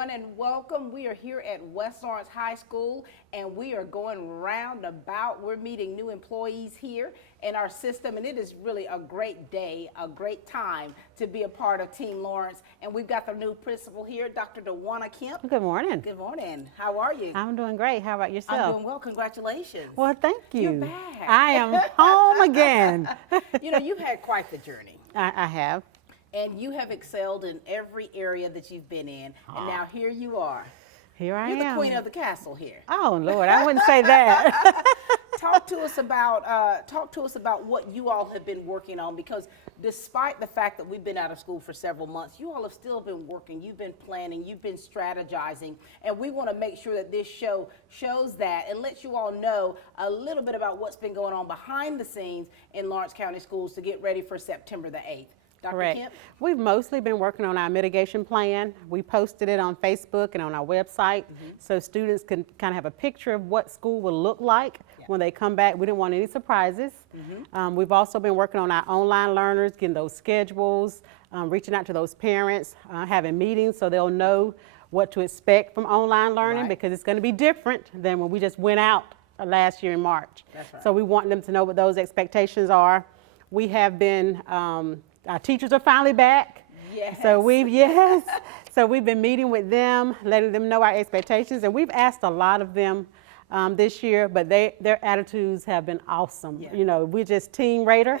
everyone, and welcome. We are here at West Lawrence High School, and we are going round about. We're meeting new employees here in our system, and it is really a great day, a great time to be a part of Team Lawrence. And we've got the new principal here, Dr. DeWanna Kemp. Good morning. Good morning. How are you? I'm doing great. How about yourself? I'm doing well. Congratulations. Well, thank you. You're back. I am home again. You know, you've had quite the journey. I have. And you have excelled in every area that you've been in. And now here you are. Here I am. You're the queen of the castle here. Oh, Lord, I wouldn't say that. Talk to us about what you all have been working on, because despite the fact that we've been out of school for several months, you all have still been working. You've been planning, you've been strategizing, and we want to make sure that this show shows that and lets you all know a little bit about what's been going on behind the scenes in Lawrence County Schools to get ready for September the 8th. Dr. Correct. Kemp? We've mostly been working on our mitigation plan. We posted it on Facebook and on our website, so students can kind of have a picture of what school will look like when they come back. We didn't want any surprises. We've also been working on our online learners, getting those schedules, reaching out to those parents, having meetings so they'll know what to expect from online learning, because it's going to be different than when we just went out last year in March. That's right. So we want them to know what those expectations are. We have been our teachers are finally back. Yes. So we've been meeting with them, letting them know our expectations, and we've asked a lot of them this year, but their attitudes have been awesome. Yeah. You know, we're just Team Raider,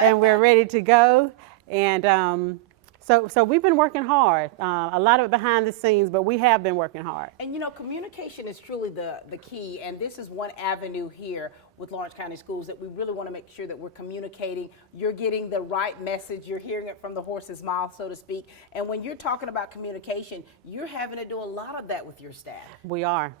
and we're ready to go. And so we've been working hard. A lot of it behind the scenes, but we have been working hard. And you know, communication is truly the key, and this is one avenue here with Lawrence County Schools that we really want to make sure that we're communicating. You're getting the right message, you're hearing it from the horse's mouth, so to speak. And when you're talking about communication, you're having to do a lot of that with your staff. We are.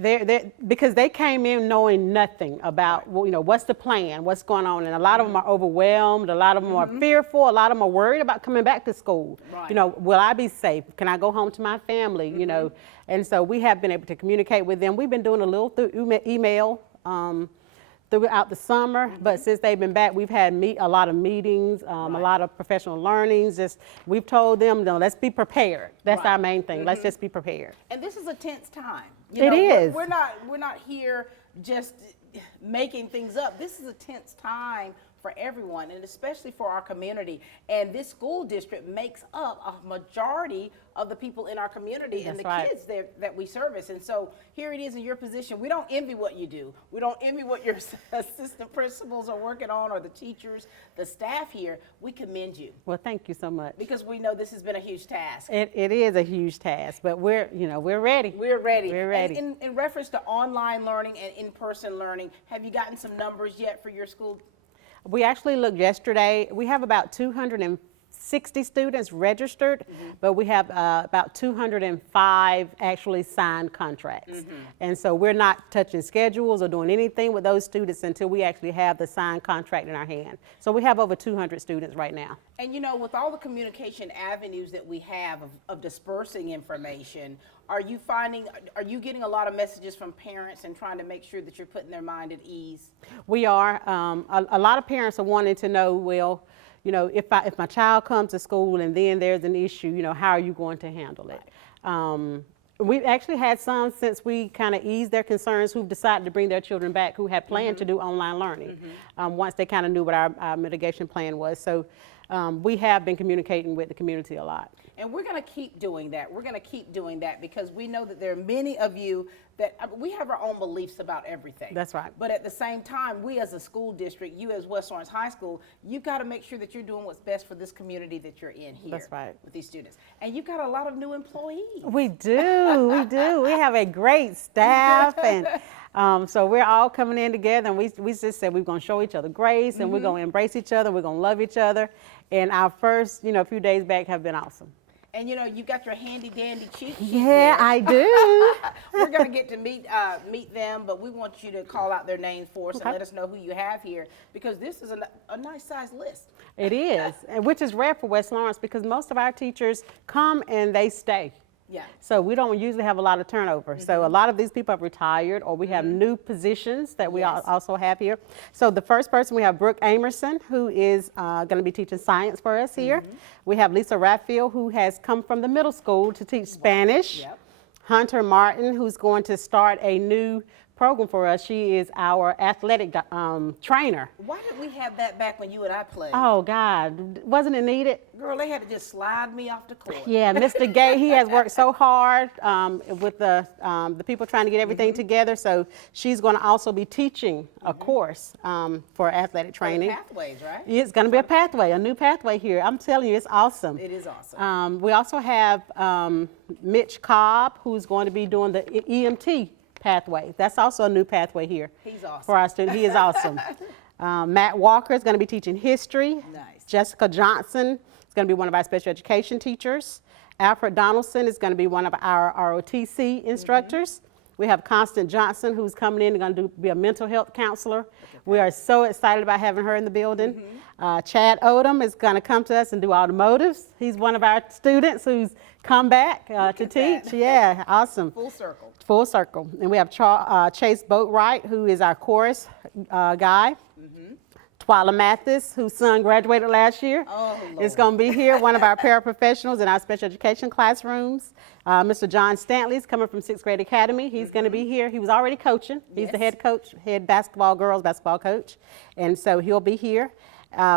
Because they came in knowing nothing about, you know, what's the plan, what's going on, and a lot of them are overwhelmed, a lot of them are fearful, a lot of them are worried about coming back to school. Right. You know, will I be safe? Can I go home to my family? You know, and so we have been able to communicate with them. We've been doing a little through email throughout the summer, but since they've been back, we've had a lot of meetings, a lot of professional learnings. Just we've told them, no, let's be prepared. That's our main thing. Let's just be prepared. And this is a tense time. It is. We're not here just making things up. This is a tense time for everyone, and especially for our community. And this school district makes up a majority of the people in our community and the kids that we service. And so here it is in your position. We don't envy what you do. We don't envy what your assistant principals are working on, or the teachers, the staff here. We commend you. Well, thank you so much. Because we know this has been a huge task. It is a huge task, but we're ready. We're ready. We're ready. And in reference to online learning and in-person learning, have you gotten some numbers yet for your school? We actually looked yesterday. We have about 260 students registered, but we have about 205 actually signed contracts. And so we're not touching schedules or doing anything with those students until we actually have the signed contract in our hand. So we have over 200 students right now. And you know, with all the communication avenues that we have of dispersing information, are you getting a lot of messages from parents and trying to make sure that you're putting their mind at ease? We are. A lot of parents are wanting to know, well, you know, if my child comes to school and then there's an issue, you know, how are you going to handle it? We've actually had some, since we kind of eased their concerns, who've decided to bring their children back, who had planned to do online learning once they kind of knew what our mitigation plan was. So we have been communicating with the community a lot. And we're going to keep doing that. We're going to keep doing that because we know that there are many of you that we have our own beliefs about everything. That's right. But at the same time, we as a school district, you as West Lawrence High School, you've got to make sure that you're doing what's best for this community that you're in here. That's right. With these students. And you've got a lot of new employees. We do. We do. We have a great staff, and so we're all coming in together, and we just said we're going to show each other grace, and we're going to embrace each other. We're going to love each other. And our first, few days back have been awesome. And you know, you got your handy dandy cheat sheet. Yeah, I do. We're going to get to meet them, but we want you to call out their names for us and let us know who you have here, because this is a nice size list. It is, which is rare for West Lawrence, because most of our teachers come and they stay. Yeah. So we don't usually have a lot of turnover. So a lot of these people have retired, or we have new positions that we Yes. also have here. So the first person, we have Brooke Amerson, who is going to be teaching science for us here. We have Lisa Ratfield, who has come from the middle school to teach Spanish. Yep. Hunter Martin, who's going to start a new program for us. She is our athletic trainer. Why did we have that back when you and I played? Oh God, wasn't it needed? Girl, they had to just slide me off the court. Yeah, Mr. Gay, he has worked so hard with the people trying to get everything together. So she's going to also be teaching a course for athletic training. Pathways, right? It's going to be a pathway, a new pathway here. I'm telling you, it's awesome. It is awesome. We also have Mitch Cobb, who's going to be doing the EMT pathway. That's also a new pathway here. He's awesome. For our students. He is awesome. Matt Walker is going to be teaching history. Nice. Jessica Johnson is going to be one of our special education teachers. Alfred Donaldson is going to be one of our ROTC instructors. We have Constance Johnson, who's coming in and going to be a mental health counselor. We are so excited about having her in the building. Chad Odom is going to come to us and do automotives. He's one of our students who's come back to teach. that. Yeah, awesome. Full circle. Full circle. And we have Chase Boatwright, who is our chorus guy. Twyla Mathis, whose son graduated last year, is going to be here, one of our paraprofessionals in our special education classrooms. Mr. John Stanley is coming from 6th Grade Academy. He's going to be here. He was already coaching. He's the head coach, head girls basketball coach. And so he'll be here.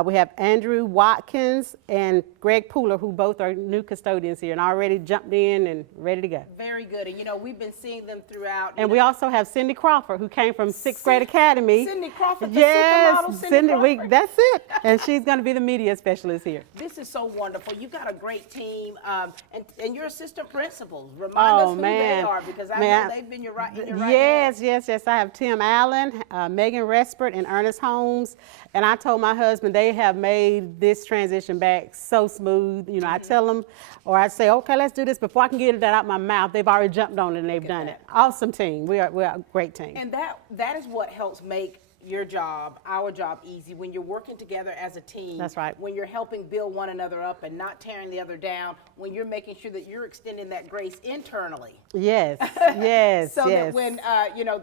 We have Andrew Watkins and Greg Pooler, who both are new custodians here and already jumped in and ready to go. Very good. And you know, we've been seeing them throughout. And we also have Cindy Crawford, who came from 6th Grade Academy. Cindy Crawford, the yes, supermodel Cindy Crawford. That's it. And she's going to be the media specialist here. This is so wonderful. You've got a great team, and your assistant principals. Remind us who they are, because I know they've been in your right hand. Yes. I have Tim Allen, Megan Respert, and Ernest Holmes. And I told my husband they have made this transition back so smooth. You know, I tell them, or I say, okay, let's do this. Before I can get that out my mouth, they've already jumped on it and they've done it. Awesome team. We're a great team. And that is what helps make your job, our job, easy, when you're working together as a team. That's right. When you're helping build one another up and not tearing the other down, when you're making sure that you're extending that grace internally. Yes. That when,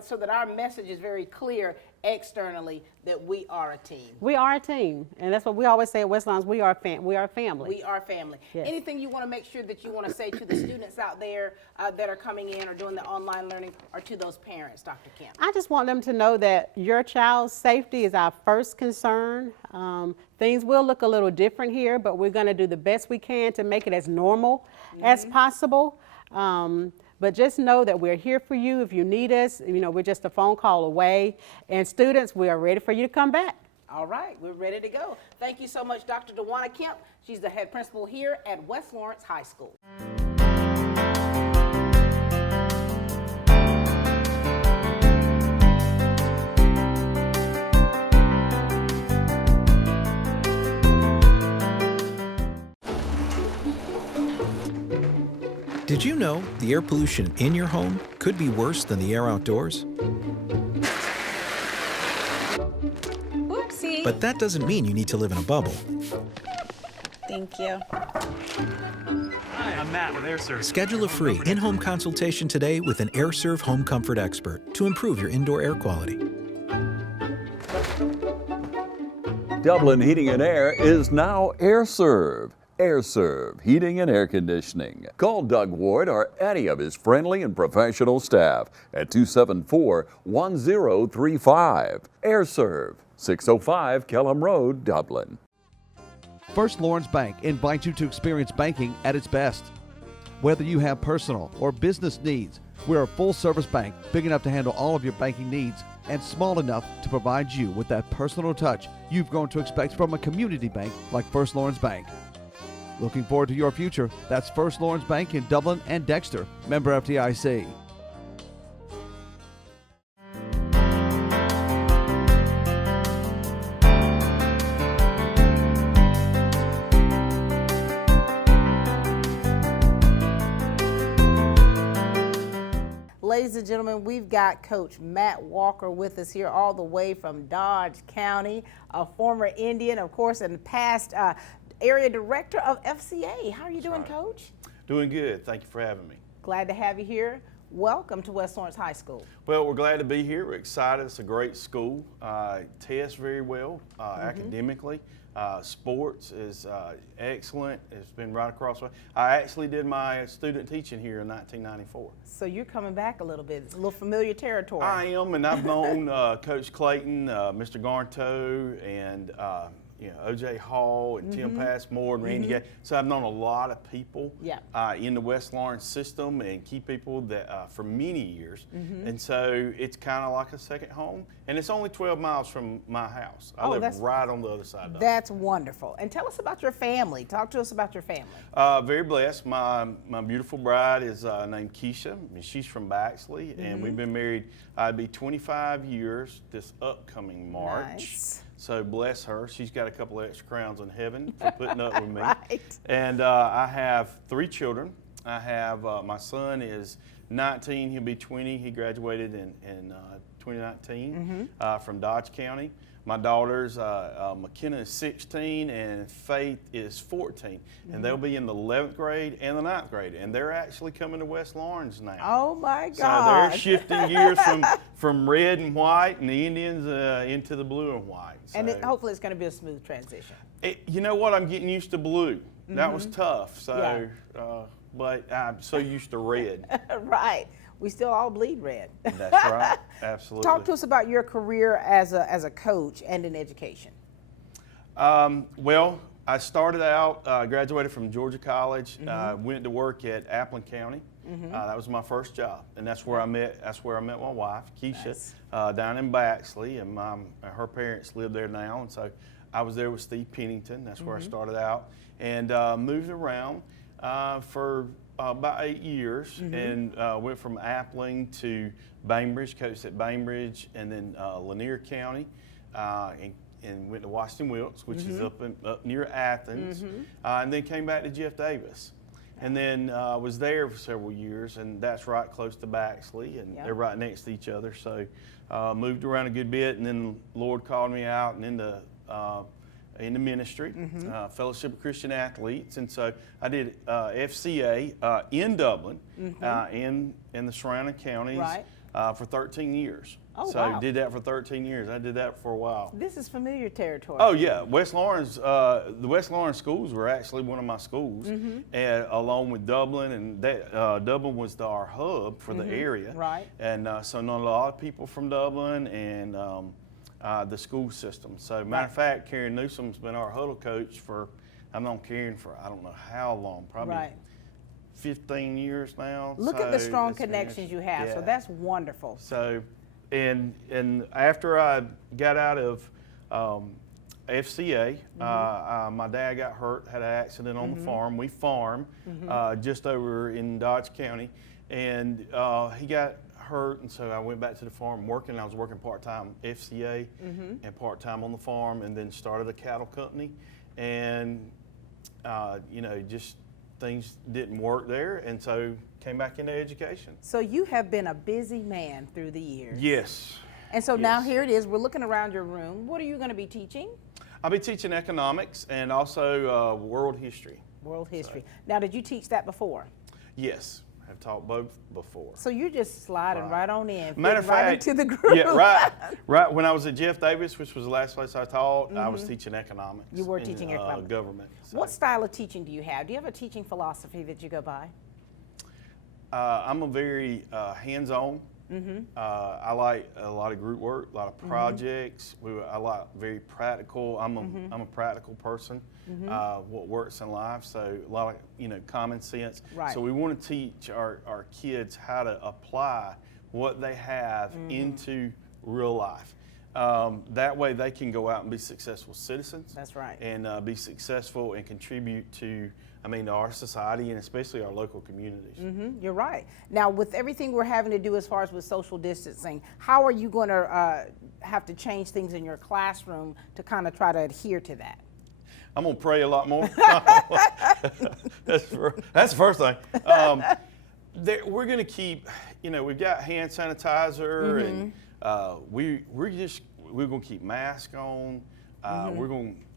so that our message is very clear externally, that we are a team. We are a team, and that's what we always say at West Lawns. We are a family. We are family. Yes. Anything you want to make sure that you want to say to the students out there that are coming in or doing the online learning, or to those parents, Dr. Kemp? I just want them to know that your child's safety is our first concern. Things will look a little different here, but we're going to do the best we can to make it as normal as possible. But just know that we're here for you if you need us. You know, we're just a phone call away. And students, we are ready for you to come back. All right, we're ready to go. Thank you so much, Dr. DeWanna Kemp. She's the head principal here at West Lawrence High School. Did you know the air pollution in your home could be worse than the air outdoors? Oopsie. But that doesn't mean you need to live in a bubble. Thank you. Hi, I'm Matt with AirServe. Schedule a free in-home consultation today with an AirServe home comfort expert to improve your indoor air quality. Dublin Heating and Air is now AirServe. AirServe Heating and Air Conditioning. Call Doug Ward or any of his friendly and professional staff at 274-1035. AirServe, 605 Kelham Road, Dublin. First Lawrence Bank invites you to experience banking at its best. Whether you have personal or business needs, we're a full-service bank big enough to handle all of your banking needs and small enough to provide you with that personal touch you've grown to expect from a community bank like First Lawrence Bank. Looking forward to your future. That's First Lawrence Bank in Dublin and Dexter. Member FDIC. Ladies and gentlemen, we've got Coach Matt Walker with us here all the way from Dodge County, a former Indian, of course, and past area director of FCA. How are you doing, Coach? Doing good. Thank you for having me. Glad to have you here. Welcome to West Lawrence High School. Well, we're glad to be here. We're excited. It's a great school. Tests very well academically. Sports is excellent. It's been right across the way. I actually did my student teaching here in 1994. So you're coming back a little bit. It's a little familiar territory. I am, and I've known Coach Clayton, Mr. Garnto, and O.J. Hall and Tim Passmore and Randy Gay. So I've known a lot of people in the West Lawrence system and key people that for many years. And so it's kind of like a second home. And it's only 12 miles from my house. I live right on the other side of it. That's wonderful. And tell us about your family. Talk to us about your family. Very blessed. My beautiful bride is named Keisha. And she's from Baxley. And we've been married, it'll be 25 years this upcoming March. Nice. So bless her. She's got a couple of extra crowns in heaven for putting up with me. Right. And I have 3 children. I have my son is 19. He'll be 20. He graduated in 2019 from Dodge County. My daughters, McKenna is 16 and Faith is 14. And they'll be in the 11th grade and the 9th grade. And they're actually coming to West Lawrence now. Oh my So God. they're shifting gears from red and white and the Indians into the blue and white. So And hopefully it's going to be a smooth transition. you know what? I'm getting used to blue. That was tough. So, Yeah. but I'm so used to red. Right. We still all bleed red. That's right. Absolutely. Talk to us about your career as a coach and in education. Well, I started out, graduated from Georgia College, went to work at Appleton County. That was my first job, and that's where I met. That's where I met my wife, Keisha, down in Baxley, and her parents live there now. And so I was there with Steve Pennington. That's where I started out, and moved around for about 8 years, and went from Appling to Bainbridge, coached at Bainbridge, and then Lanier County, and went to Washington Wilkes, which is up near Athens, and then came back to Jeff Davis. And then was there for several years, and that's right close to Baxley, and they're right next to each other. So moved around a good bit, and then the Lord called me out and into ministry, Fellowship of Christian Athletes. And so I did FCA in Dublin, in the surrounding counties for 13 years. Oh, so wow. did that for 13 years. I did that for a while. This is familiar territory. Oh yeah, West Lawrence. The West Lawrence schools were actually one of my schools, and along with Dublin, and Dublin was our hub for the area. Right. And so know a lot of people from Dublin and the school system. So matter of fact, Karen Newsom's been our huddle coach for, I've known Karen for I don't know how long, probably 15 years now. Look at the strong connections you have. So that's wonderful. So. And after I got out of FCA, my dad got hurt, had an accident on the farm. We farm just over in Dodge County, and he got hurt, and so I went back to the farm working. I was working part-time FCA and part-time on the farm, and then started a cattle company, and just things didn't work there, and so came back into education. So you have been a busy man through the years. Yes. And so now here it is. We're looking around your room. What are you going to be teaching? I'll be teaching economics and also world history. World history. Now, did you teach that before? Yes, I've taught both before. So you're just sliding right on in, Matter of fitting right fact, into the group. Yeah, right. When I was at Jeff Davis, which was the last place I taught, I was teaching economics. You were teaching economics. Government. So. What style of teaching do you have? Do you have a teaching philosophy that you go by? I'm a very hands-on. I like a lot of group work, a lot of projects. I like very practical. I'm a practical person. What works in life, so a lot of common sense. Right. So we want to teach our kids how to apply what they have into real life. That way they can go out and be successful citizens. That's right. And be successful and contribute to our society and especially our local communities. You're right. Now, with everything we're having to do as far as with social distancing, how are you going to have to change things in your classroom to kind of try to adhere to that? I'm going to pray a lot more. That's the first thing. We're going to keep, we've got hand sanitizer and we're going to keep masks on.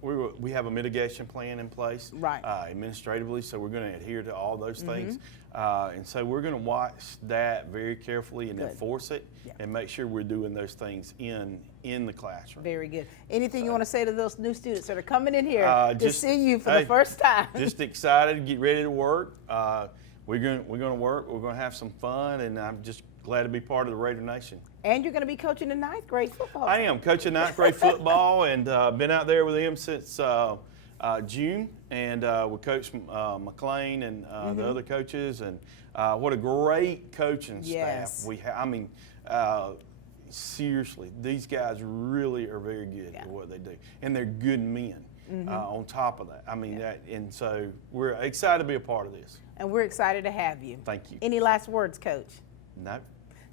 We have a mitigation plan in place, Right. Administratively, so we're going to adhere to all those things, and so we're going to watch that very carefully and enforce it, and make sure we're doing those things in the classroom. Very good. Anything you want to say to those new students that are coming in here to Just- see you for hey, the first time? Just excited, get ready to work. We're going to work. We're going to have some fun, and I'm just glad to be part of the Raider Nation. And you're going to be coaching the 9th grade football. I am coaching 9th grade football, and been out there with them since June, and with Coach McLean and the other coaches, and what a great coaching staff we have. I mean, seriously, these guys really are very good at what they do, and they're good men. On top of that, I mean, and so we're excited to be a part of this. And we're excited to have you. Thank you. Any last words, Coach? No.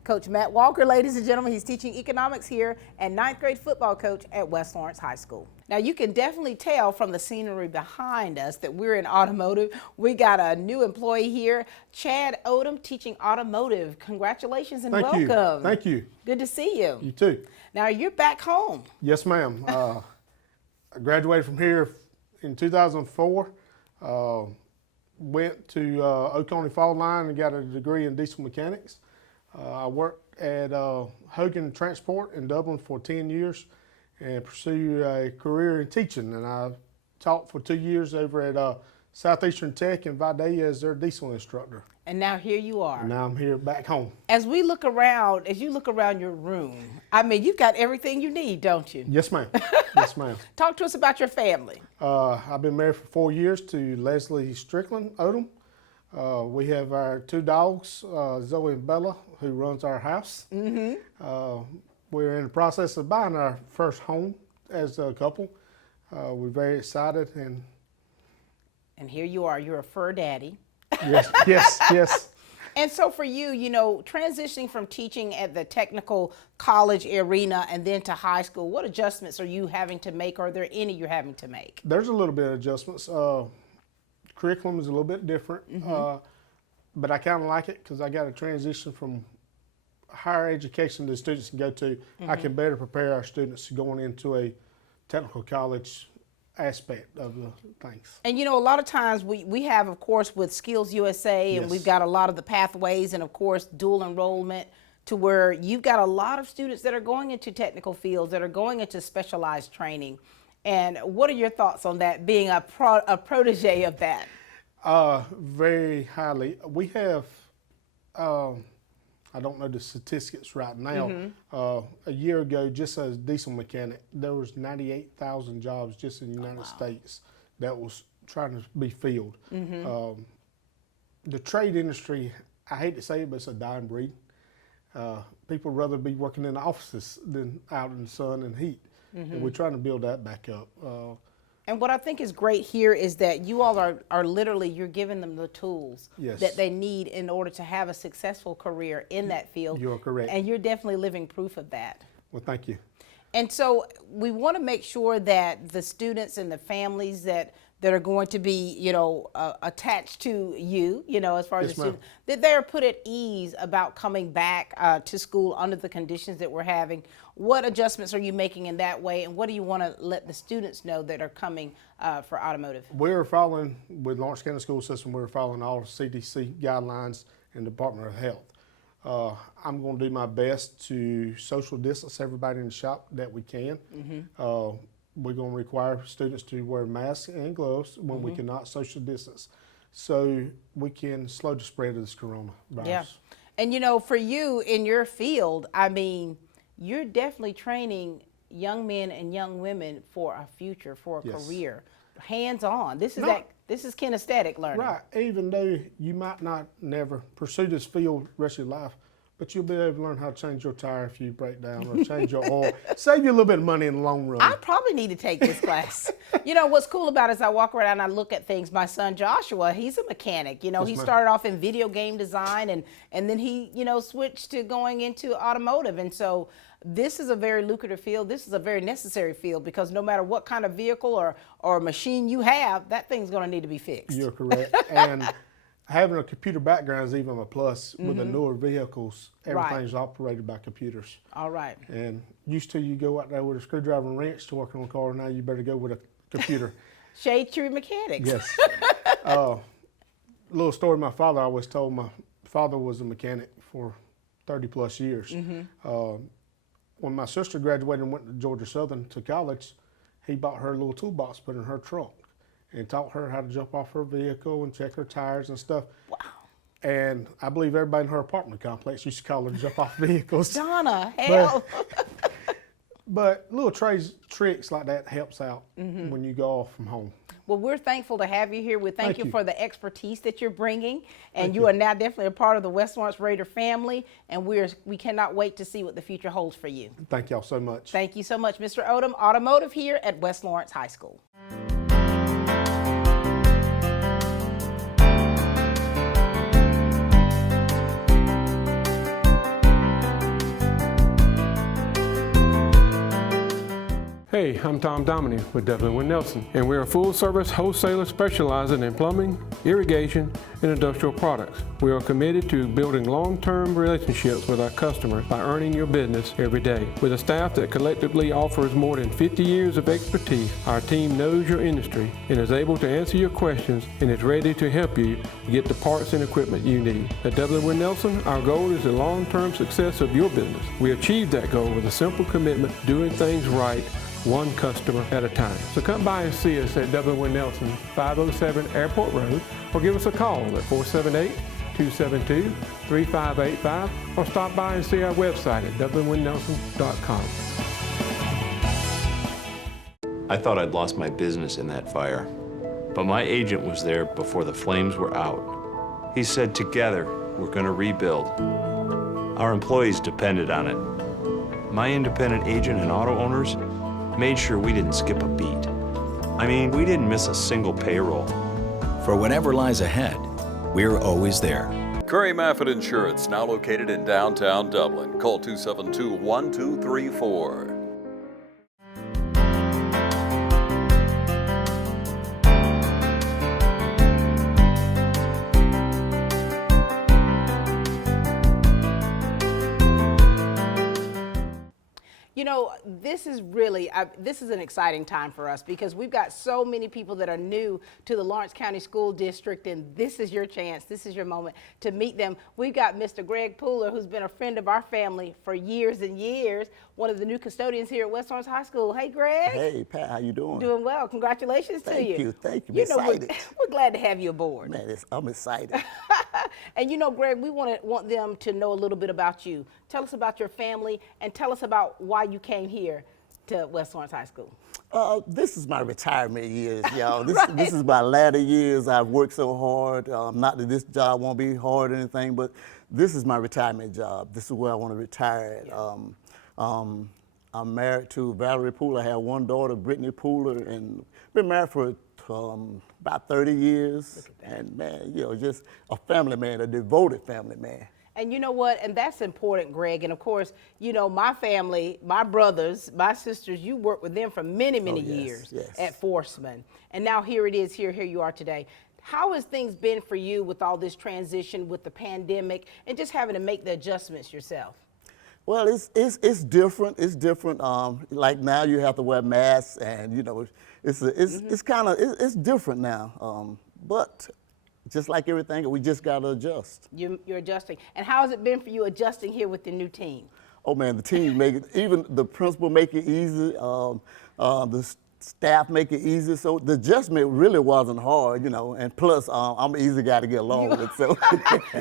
Coach Matt Walker, ladies and gentlemen, he's teaching economics here and 9th grade football coach at West Lawrence High School. Now you can definitely tell from the scenery behind us that we're in automotive. We got a new employee here, Chad Odom, teaching automotive. Congratulations and welcome. Thank you. Good to see you. You too. Now you're back home. Yes, ma'am. I graduated from here in 2004. Went to Oconee Fall Line and got a degree in diesel mechanics. I worked at Hogan Transport in Dublin for 10 years and pursued a career in teaching. And I taught for 2 years over at Southeastern Tech in Vidalia as their diesel instructor. And now here you are. And now I'm here back home. As you look around your room, I mean, you've got everything you need, don't you? Yes, ma'am. Yes, ma'am. Talk to us about your family. I've been married for 4 years to Leslie Strickland Odom. We have our 2 dogs, Zoe and Bella, who runs our house. We're in the process of buying our first home as a couple. We're very excited, And here you are, you're a fur daddy. yes. And so for you, transitioning from teaching at the technical college arena and then to high school, what adjustments are you having to make, or are there any you're having to make? There's a little bit of adjustments. Curriculum is a little bit different, but I kind of like it because I got to transition from higher education that students can go to. I can better prepare our students going into a technical college aspect of the things. And a lot of times we have, of course, with Skills USA, and we've got a lot of the pathways and, of course, dual enrollment, to where you've got a lot of students that are going into technical fields, that are going into specialized training. And what are your thoughts on that, being a protege of that? Very highly. We have, I don't know the statistics right now. A year ago, just as diesel mechanic, there was 98,000 jobs just in the United States that was trying to be filled. The trade industry, I hate to say it, but it's a dying breed. People rather be working in the offices than out in the sun and heat. And we're trying to build that back up. And what I think is great here is that you all are literally, you're giving them the tools that they need in order to have a successful career in that field. You're correct. And you're definitely living proof of that. Well, thank you. And so we want to make sure that the students and the families that are going to be, attached to you, as far as the students, that they're put at ease about coming back to school under the conditions that we're having. What adjustments are you making in that way, and what do you want to let the students know that are coming for automotive? We're following, with Lawrence County School System, we're following all CDC guidelines and Department of Health. I'm going to do my best to social distance everybody in the shop that we can. We're going to require students to wear masks and gloves when we cannot social distance, so we can slow the spread of this coronavirus. Yeah. And for you in your field, I mean, you're definitely training young men and young women for a future, for a career, hands-on. This is kinesthetic learning. Right. Even though you might not never pursue this field the rest of your life, but you'll be able to learn how to change your tire if you break down, or change your oil. Save you a little bit of money in the long run. I probably need to take this class. What's cool about it is I walk around and I look at things. My son Joshua, he's a mechanic. He started off in video game design, and then he, switched to going into automotive. And so this is a very lucrative field. This is a very necessary field, because no matter what kind of vehicle or machine you have, that thing's going to need to be fixed. You're correct. And having a computer background is even a plus. With the newer vehicles, everything's operated by computers. All right. And used to you go out there with a screwdriver and wrench to work on a car. Now you better go with a computer. Shade Tree Mechanics. Yes. Little story my father always told. My father was a mechanic for 30 plus years. When my sister graduated and went to Georgia Southern to college, he bought her a little toolbox, put in her trunk, and taught her how to jump off her vehicle and check her tires and stuff. Wow. And I believe everybody in her apartment complex used to call her jump off vehicles. Donna, hell. But little tricks like that helps out when you go off from home. Well, we're thankful to have you here. We thank you you for the expertise that you're bringing. And you are now definitely a part of the West Lawrence Raider family. And we cannot wait to see what the future holds for you. Thank y'all so much. Thank you so much, Mr. Odom, Automotive here at West Lawrence High School. Hey, I'm Tom Dominy with Dublin Wind Nelson, and we're a full-service wholesaler specializing in plumbing, irrigation, and industrial products. We are committed to building long-term relationships with our customers by earning your business every day. With a staff that collectively offers more than 50 years of expertise, our team knows your industry and is able to answer your questions and is ready to help you get the parts and equipment you need. At Dublin Wind Nelson, our goal is the long-term success of your business. We achieve that goal with a simple commitment, doing things right, one customer at a time. So come by and see us at Dublin Wind Nelson, 507 Airport Road, or give us a call at 478-272-3585, or stop by and see our website at dublinwindnelson.com. I thought I'd lost my business in that fire, but my agent was there before the flames were out. He said, together, we're gonna rebuild. Our employees depended on it. My independent agent and auto owners made sure we didn't skip a beat. I mean, we didn't miss a single payroll. For whatever lies ahead, we're always there. Curry Maffett Insurance, now located in downtown Dublin. Call 272-1234. You know, this is really, this is an exciting time for us because we've got so many people that are new to the Lawrence County School District, and this is your chance, this is your moment to meet them. We've got Mr. Greg Pooler, who's been a friend of our family for years and years, one of the new custodians here at West Lawrence High School. Hey, Greg. Hey, Pat, how you doing? Doing well. Congratulations to you. Thank you. You know, excited. we're glad to have you aboard. Man, I'm excited. And you know, Greg, we want them to know a little bit about you. Tell us about your family and tell us about why you came here to West Lawrence High School. This is my retirement years, y'all. Right. This is my latter years. I've worked so hard. Not that this job won't be hard or anything, but this is my retirement job. This is where I want to retire at. I'm married to Valerie Pooler. I have one daughter, Brittany Pooler, and been married for about 30 years. And man, you know, just a family man, a devoted family man. And you know what? And that's important, Greg. And of course, you know, my family, my brothers, my sisters, you worked with them for many, many years at Forsman. And now here it is, here you are today. How has things been for you with all this transition with the pandemic and just having to make the adjustments yourself? Well, it's different. It's different. Like now you have to wear masks, and you know, it's kind of it's different now. But just like everything, we just got to adjust. You're adjusting. And how has it been for you adjusting here with the new team? Oh man, the team make it, even the principal make it easy. The staff make it easy. So the adjustment really wasn't hard, you know, and plus I'm an easy guy to get along with. So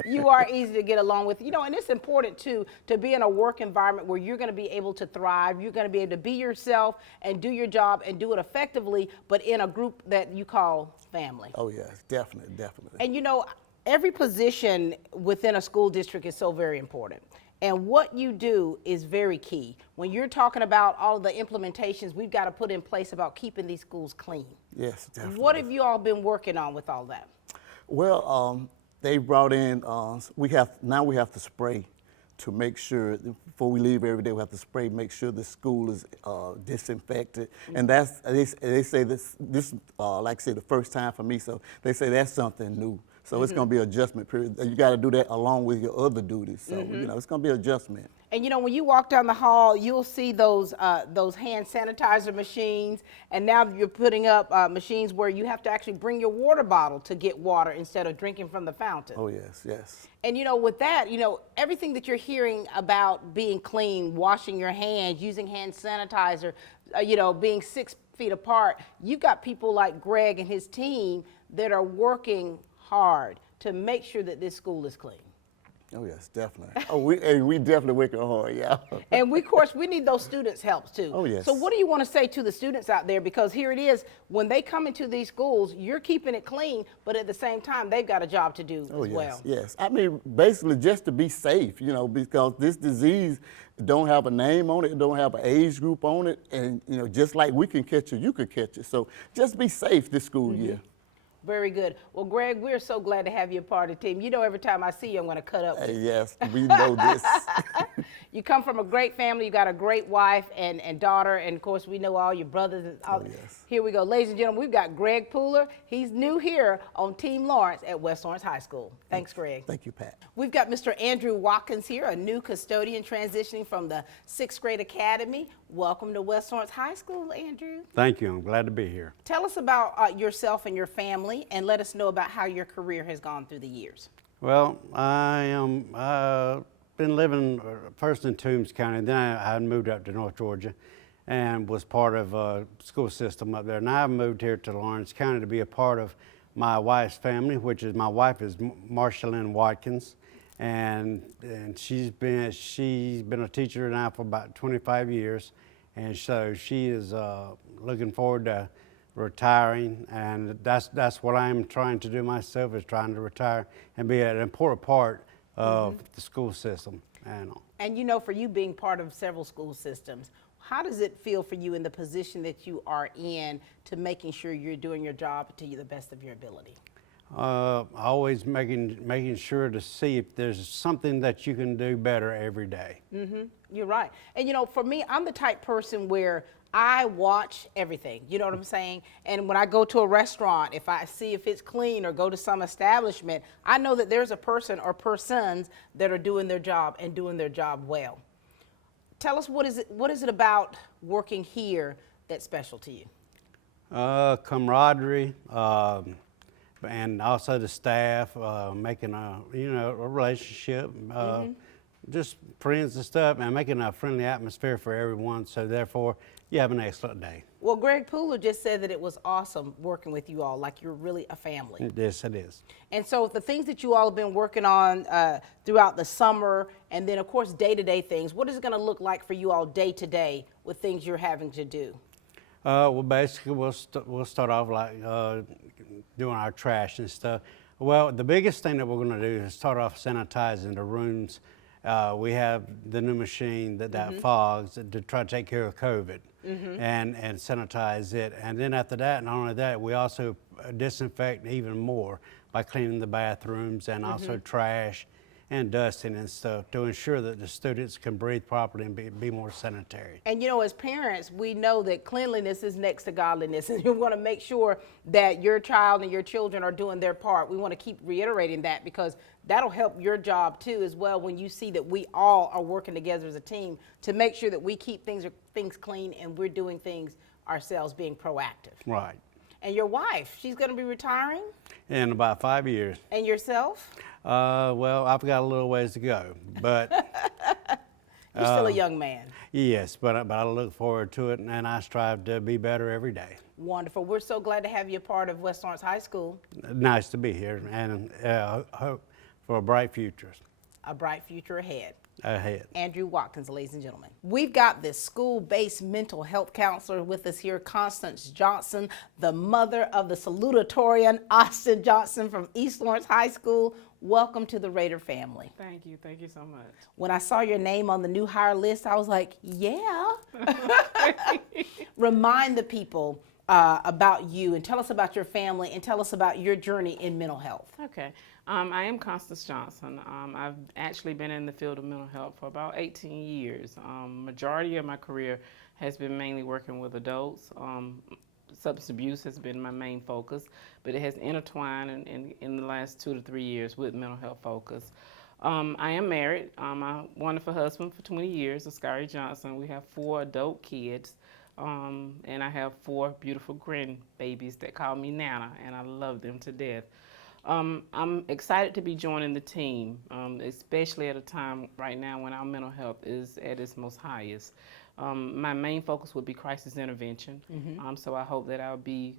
you are easy to get along with, you know, and it's important too to be in a work environment where you're going to be able to thrive. You're going to be able to be yourself and do your job and do it effectively, but in a group that you call family. Oh yes, definitely. And you know, every position within a school district is so very important. And what you do is very key. When you're talking about all of the implementations we've got to put in place about keeping these schools clean. Yes, definitely. What have you all been working on with all that? Well, they brought in, we have to spray to make sure, before we leave every day, we have to spray, make sure the school is disinfected. And that's, they say this like I said, the first time for me, so they say that's something new. So it's going to be adjustment period. You got to do that along with your other duties. So, you know, it's going to be adjustment. And you know, when you walk down the hall, you'll see those hand sanitizer machines, and now you're putting up machines where you have to actually bring your water bottle to get water instead of drinking from the fountain. Oh, yes, yes. And you know, with that, you know, everything that you're hearing about being clean, washing your hands, using hand sanitizer, you know, being 6 feet apart, you've got people like Greg and his team that are working hard to make sure that this school is clean. Oh yes, definitely. Oh, we definitely working hard, yeah. And we, of course, we need those students' help too. Oh yes. So what do you want to say to the students out there? Because here it is, when they come into these schools, you're keeping it clean, but at the same time, they've got a job to do as well. Yes. I mean, basically just to be safe, you know, because this disease don't have a name on it, it don't have an age group on it, and you know, just like we can catch it, you could catch it. So just be safe this school year. Very good. Well, Greg, we're so glad to have you a part of the team. You know, every time I see you, I'm going to cut up with you. Yes, we know this. You come from a great family. You got a great wife and daughter, and of course, we know all your brothers. And all. Yes. Here we go. Ladies and gentlemen, we've got Greg Pooler. He's new here on Team Lawrence at West Lawrence High School. Thanks, Greg. Thank you, Pat. We've got Mr. Andrew Watkins here, a new custodian transitioning from the 6th grade academy. Welcome to West Lawrence High School, Andrew. Thank you. I'm glad to be here. Tell us about yourself and your family, and let us know about how your career has gone through the years. Well, I am been living first in Toombs County, then I moved up to North Georgia and was part of a school system up there. Now I've moved here to Lawrence County to be a part of my wife's family, which is my wife is Marshalyn Watkins, and she's been a teacher now for about 25 years, and so she is looking forward to retiring, and that's what I'm trying to do myself, is trying to retire and be an important part of the school system. And you know, for you being part of several school systems, how does it feel for you in the position that you are in to making sure you're doing your job to the best of your ability? Always making sure to see if there's something that you can do better every day. You're right. And you know, for me, I'm the type person where I watch everything, you know what I'm saying? And when I go to a restaurant, if I see if it's clean, or go to some establishment, I know that there's a person or persons that are doing their job and doing their job well. Tell us, what is it about working here that's special to you? Camaraderie, and also the staff, making a relationship, just friends and stuff, and making a friendly atmosphere for everyone. So therefore, you have an excellent day. Well, Greg Pooler just said that it was awesome working with you all, like you're really a family. Yes, it is. And so the things that you all have been working on throughout the summer, and then of course day-to-day things, what is it going to look like for you all day-to-day with things you're having to do? Well, basically, we'll start off like doing our trash and stuff. Well, the biggest thing that we're going to do is start off sanitizing the rooms. We have the new machine that fogs to try to take care of COVID and sanitize it. And then after that, not only that, we also disinfect even more by cleaning the bathrooms and also trash and dusting and stuff to ensure that the students can breathe properly and be more sanitary. And you know, as parents, we know that cleanliness is next to godliness, and you want to make sure that your child and your children are doing their part. We want to keep reiterating that, because that'll help your job too as well, when you see that we all are working together as a team to make sure that we keep things clean and we're doing things ourselves, being proactive. Right. And your wife, she's going to be retiring? In about 5 years. And yourself? Well, I've got a little ways to go, but you're still a young man. Yes, but I look forward to it, and I strive to be better every day. Wonderful. We're so glad to have you a part of West Lawrence High School. Nice to be here, and hope for a bright future. A bright future ahead. Andrew Watkins, ladies and gentlemen. We've got this school-based mental health counselor with us here, Constance Johnson, the mother of the salutatorian Austin Johnson from East Lawrence High School. Welcome to the Raider family. Thank you so much. When I saw your name on the new hire list, I was like, yeah. Remind the people about you, and tell us about your family, and tell us about your journey in mental health. Okay. I am Constance Johnson. I've actually been in the field of mental health for about 18 years. Majority of my career has been mainly working with adults. substance abuse has been my main focus, but it has intertwined in the last 2 to 3 years with mental health focus. I am married. My wonderful husband for 20 years, Oscar Johnson. We have 4 adult kids, and I have 4 beautiful grandbabies that call me Nana, and I love them to death. I'm excited to be joining the team, especially at a time right now when our mental health is at its most highest. My main focus would be crisis intervention, so I hope that I'll be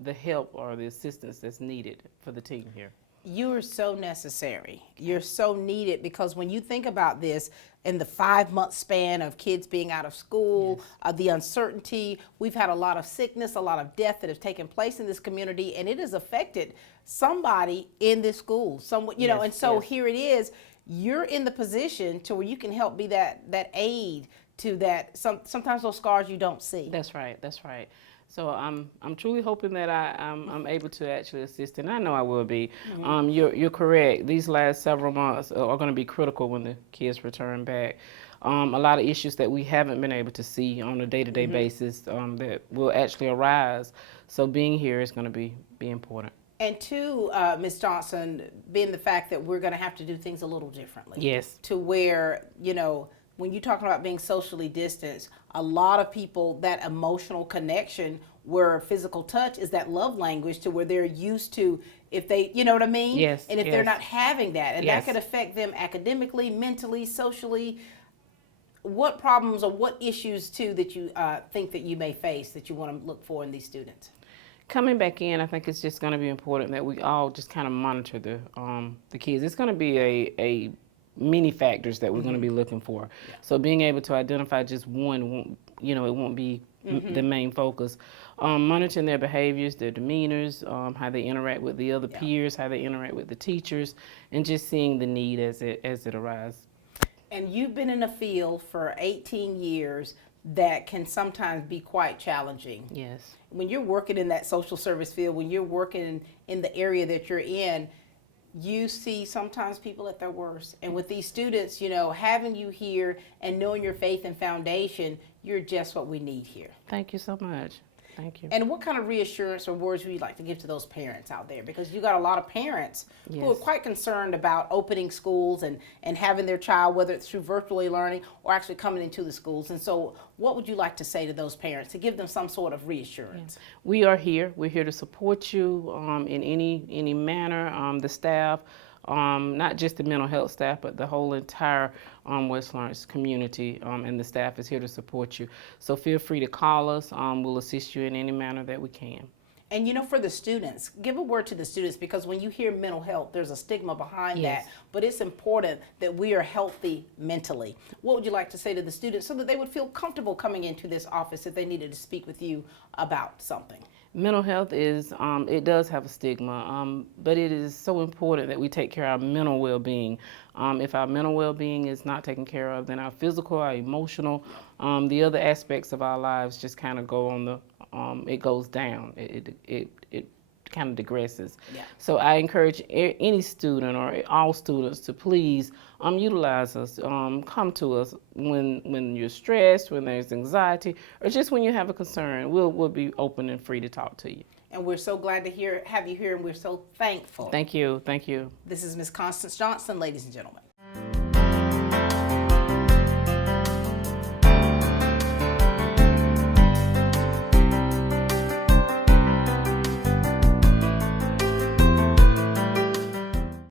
the help or the assistance that's needed for the team here. You are so necessary. You're so needed, because when you think about this, in the 5-month span of kids being out of school, the uncertainty, we've had a lot of sickness, a lot of death that have taken place in this community, and it has affected somebody in this school. Someone, you know, and so here it is. You're in the position to where you can help be that aid to that. Sometimes those scars you don't see. That's right. That's right. So I'm truly hoping that I'm able to actually assist, and I know I will be. You're correct. These last several months are going to be critical when the kids return back. A lot of issues that we haven't been able to see on a day-to-day basis that will actually arise. So being here is going to be important. And two, Ms. Johnson, being the fact that we're going to have to do things a little differently. Yes. To where, you know, when you're talking about being socially distanced, a lot of people, that emotional connection where physical touch is that love language, to where they're used to, if they, you know what I mean? Yes. And if they're not having that, and Yes. that could affect them academically, mentally, socially. What problems or what issues too that you think that you may face that you want to look for in these students? Coming back in, I think it's just going to be important that we all just kind of monitor the kids. It's going to be a many factors that we're going to be looking for. So being able to identify just one won't, you know, it won't be the main focus. Monitoring their behaviors, their demeanors, how they interact with the other peers, how they interact with the teachers, and just seeing the need as it arises. And you've been in a field for 18 years that can sometimes be quite challenging. Yes. When you're working in that social service field, when you're working in the area that you're in, you see sometimes people at their worst. And with these students, you know, having you here and knowing your faith and foundation, you're just what we need here. Thank you so much. Thank you. And what kind of reassurance or words would you like to give to those parents out there? Because you got a lot of parents who are quite concerned about opening schools and having their child, whether it's through virtually learning or actually coming into the schools. And so what would you like to say to those parents to give them some sort of reassurance? We are here. We're here to support you in any manner. The staff, not just the mental health staff, but the whole entire West Lawrence community, and the staff is here to support you. So feel free to call us. We'll assist you in any manner that we can. And you know, for the students, give a word to the students, because when you hear mental health, there's a stigma behind that, but it's important that we are healthy mentally. What would you like to say to the students so that they would feel comfortable coming into this office if they needed to speak with you about something? Mental health is, it does have a stigma, but it is so important that we take care of our mental well-being. If our mental well-being is not taken care of, then our physical, our emotional, the other aspects of our lives just kind of go on the, it goes down. It kind of digresses. So I encourage any student or all students to please utilize us. Come to us when you're stressed, when there's anxiety, or just when you have a concern. We'll be open and free to talk to you. And we're so glad to have you here, and we're so thankful. Thank you. Thank you. This is Ms. Constance Johnson, ladies and gentlemen.